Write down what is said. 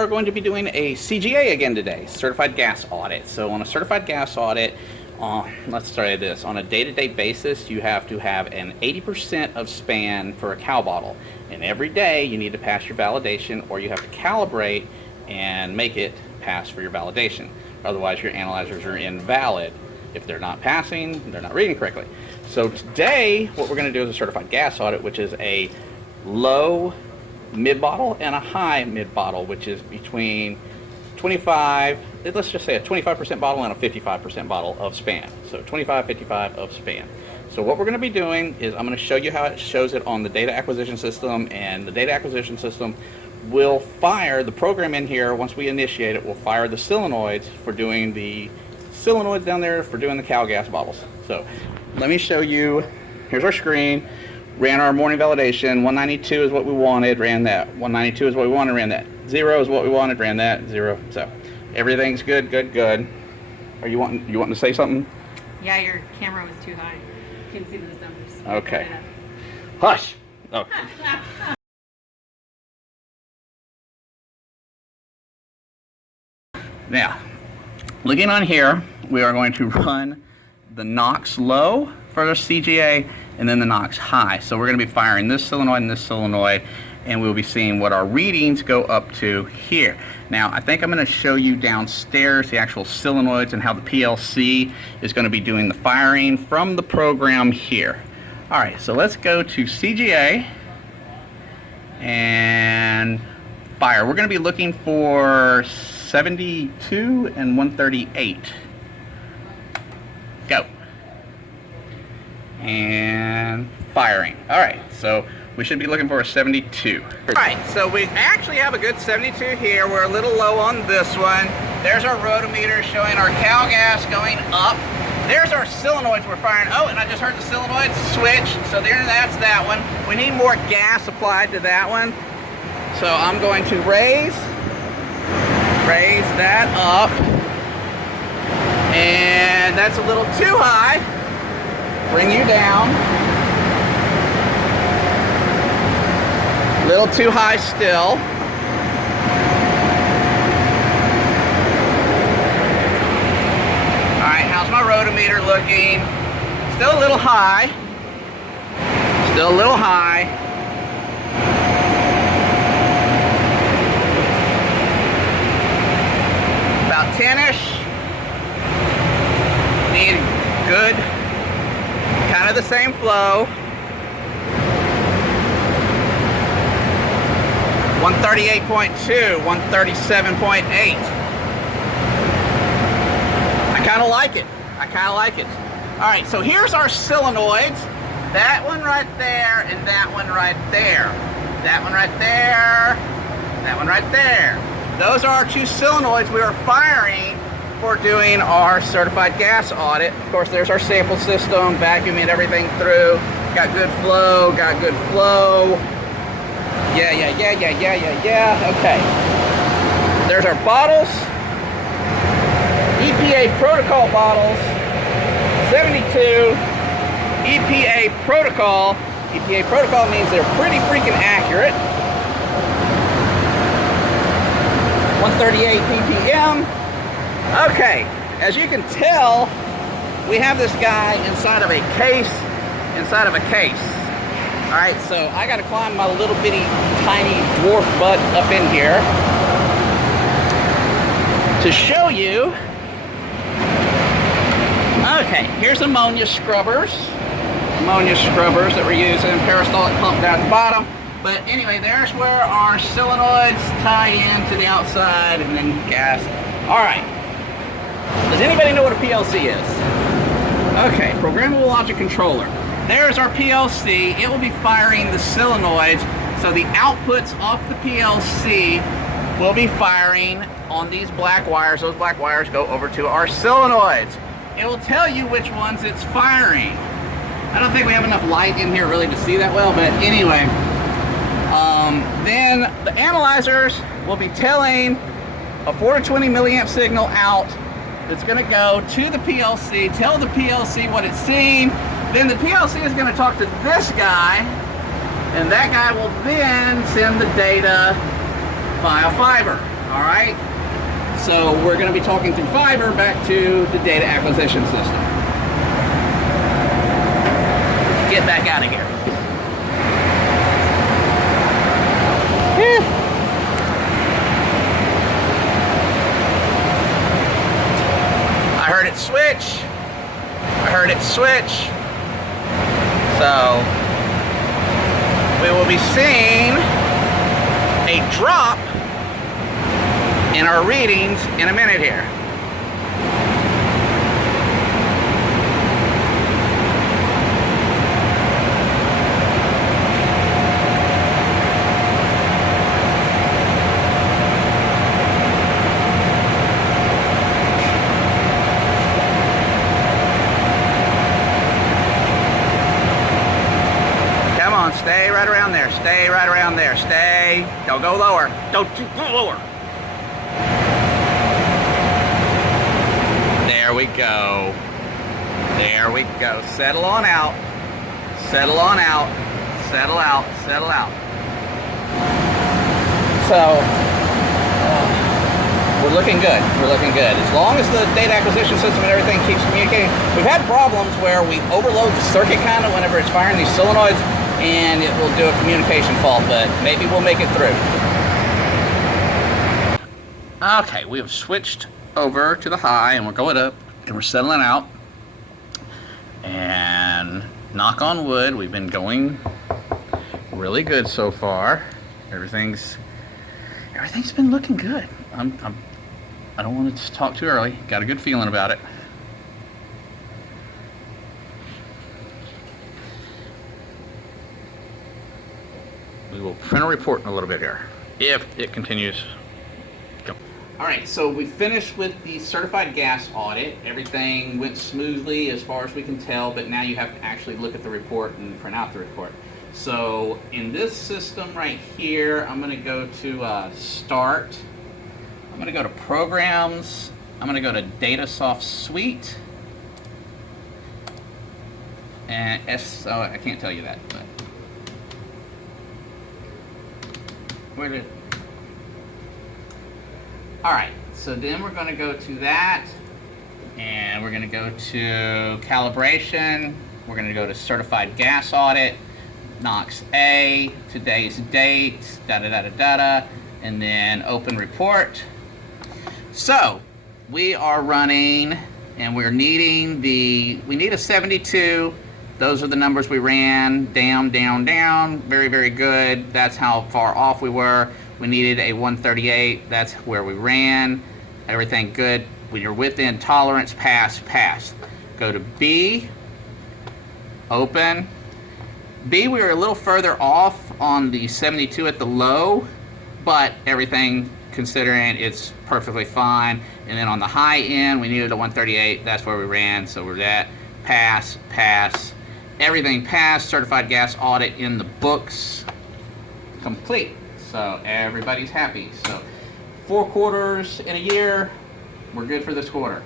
are going to be doing a CGA again today, Certified Gas Audit. So on a Certified Gas Audit, let's try this. On a day-to-day basis, you have to have an 80% of span for a cow bottle. And every day you need to pass your validation, or you have to calibrate and make it pass for your validation. Otherwise your analyzers are invalid. If they're not passing, they're not reading correctly. So today, what we're going to do is a Certified Gas Audit, which is a low mid bottle and a high mid bottle, which is between 25, let's just say a 25% bottle and a 55% bottle of span. So 25, 55 of span. So what we're going to be doing is I'm going to show you how it shows it on the data acquisition system, and the data acquisition system will fire the program in here. Once we initiate it, will fire the solenoids for doing the solenoids down there for doing the cow gas bottles. So let me show you. Here's our screen. Ran our morning validation. 192 is what we wanted, ran that. 192 is what we wanted, ran that. 0 is what we wanted, ran that. 0. So everything's good, good, good. Are you wanting to say something? Yeah, your camera was too high. You can see those numbers. Okay. Hush. Okay. Now, looking on here, we are going to run the NOx low for the CGA and then the NOx high. So we're going to be firing this solenoid and this solenoid, and we'll be seeing what our readings go up to here. Now, I think I'm going to show you downstairs the actual solenoids and how the PLC is going to be doing the firing from the program here. All right, so let's go to CGA and fire. We're going to be looking for 72 and 138. Go. And firing. All right, so we should be looking for a 72. All right, so we actually have a good 72 here. We're a little low on this one. There's our rotometer showing our cow gas going up. There's our solenoids we're firing. Oh, and I just heard the solenoids switch. So there, that's that one. We need more gas applied to that one. So I'm going to raise that up. And that's a little too high. Bring you down. A little too high still. All right, how's my rotometer looking? Still a little high. Still a little high. About 10-ish. Need good, kind of the same flow. 138.2, 137.8. I kind of like it. I kind of like it. All right, so here's our solenoids. That one right there and that one right there. That one right there. That one right there. Those are our two solenoids we are firing for doing our Certified Gas Audit. Of course, there's our sample system, vacuuming everything through. Got good flow, got good flow. Yeah. Okay. There's our bottles. EPA protocol bottles. 72. EPA protocol. EPA protocol means they're pretty freaking accurate. 138 ppm. Okay, as you can tell, we have this guy inside of a case, All right, so I gotta climb my little bitty tiny dwarf butt up in here to show you. Okay, here's ammonia scrubbers. That we're using, peristaltic pump down at the bottom. But anyway, there's where our solenoids tie in to the outside and then gas. All right. Does anybody know what a PLC is? Okay, programmable logic controller. There's our PLC. It will be firing the solenoids. So the outputs off the PLC will be firing on these black wires. Those black wires go over to our solenoids. It will tell you which ones it's firing. I don't think we have enough light in here really to see that well, but anyway. Then the analyzers will be telling a 4 to 20 milliamp signal out that's going to go to the PLC, tell the PLC what it's seeing. Then the PLC is going to talk to this guy, and that guy will then send the data via fiber. All right. So we're going to be talking through fiber back to the data acquisition system. Get back out of here. I heard it switch. I heard it switch. So we will be seeing a drop in our readings in a minute here. Come on, stay right around there. Stay right around there. Stay. Don't go lower. Don't you go lower. There we go. There we go. Settle on out. Settle on out. Settle out. Settle out. So, we're looking good. We're looking good. As long as the data acquisition system and everything keeps communicating. We've had problems where we overload the circuit kind of whenever it's firing these solenoids, and it will do a communication fault, but maybe we'll make it through. Okay, we have switched over to the high, and we're going up, and we're settling out. And knock on wood, we've been going really good so far. Everything's been looking good. I don't want to talk too early. Got a good feeling about it. We will print a report in a little bit here, if it continues. Go. All right, so we finished with the certified gas audit. Everything went smoothly as far as we can tell, but now you have to actually look at the report and print out the report. So in this system right here, I'm going to go to Start. I'm going to go to Programs. I'm going to go to DataSoft Suite. And oh, I can't tell you that, but where did? All right, so then we're going to go to that, and we're going to go to Calibration. We're going to go to Certified Gas Audit, NOx A, today's date, da-da-da-da-da, and then Open Report. So we are running, and we're needing we need a 72. Those are the numbers we ran, down, down, down, very, very good. That's how far off we were. We needed a 138, that's where we ran. Everything good. When you're within tolerance, pass, pass. Go to B, open. B, we were a little further off on the 72 at the low, but everything considering it's perfectly fine. And then on the high end, we needed a 138, that's where we ran, so we're at pass, pass. Everything passed, certified gas audit in the books, complete. So everybody's happy. So 4 quarters in a year, we're good for this quarter.